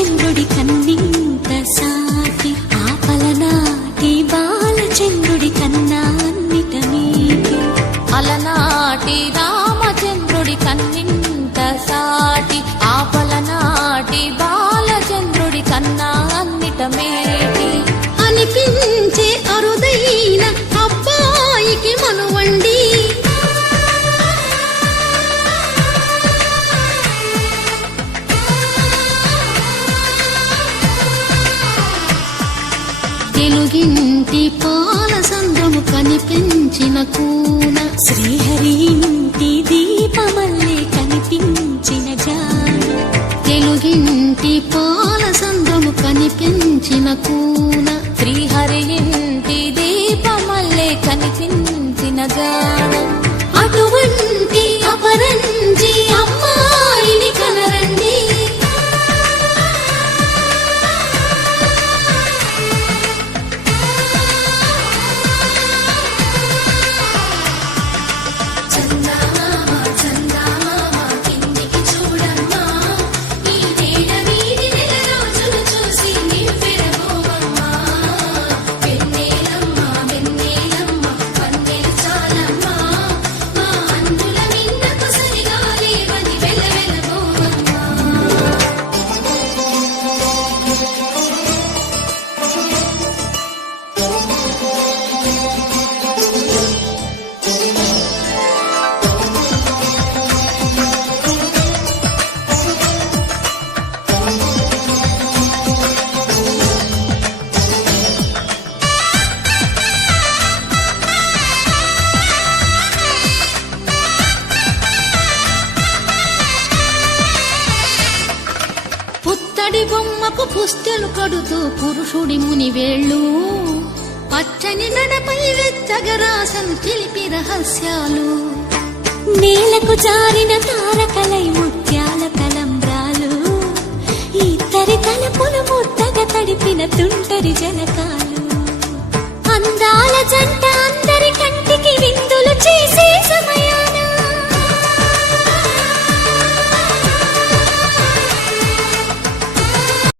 బాలచంద్రుడి కన్నింత సాటి ఆపలనాటి బాలచంద్రుడి కన్నా అన్నిట మీటి అలనాటి రామచంద్రుడి కన్నింత సాటి ఆపలనాటి బాలచంద్రుడి కన్నా అన్నిట మేటి అనిపించే అరుదైన అబ్బాయికి మనువండి తెలుగింటి పాలసంద్రము కనిపించిన కూన శ్రీహరి ఇంటి దీపమల్లే కనిపించిన జాన తెలుగింటి పాలసంద్రము కనిపించిన కూన శ్రీహరి ఇంటి దీపమల్లే కనిపించిన జాడ అటువంటి అపరంజి అమ్మాయిని కనరండి పుత్తడి బొమ్మకు పుస్తెలు కడుతూ పురుషుడి ముని వేళ్ళు పచ్చని నడపై వెచ్చగరాసలు చిలిపి రహస్యాలు నేలకు జారిన తారకలై ముత్యాల కల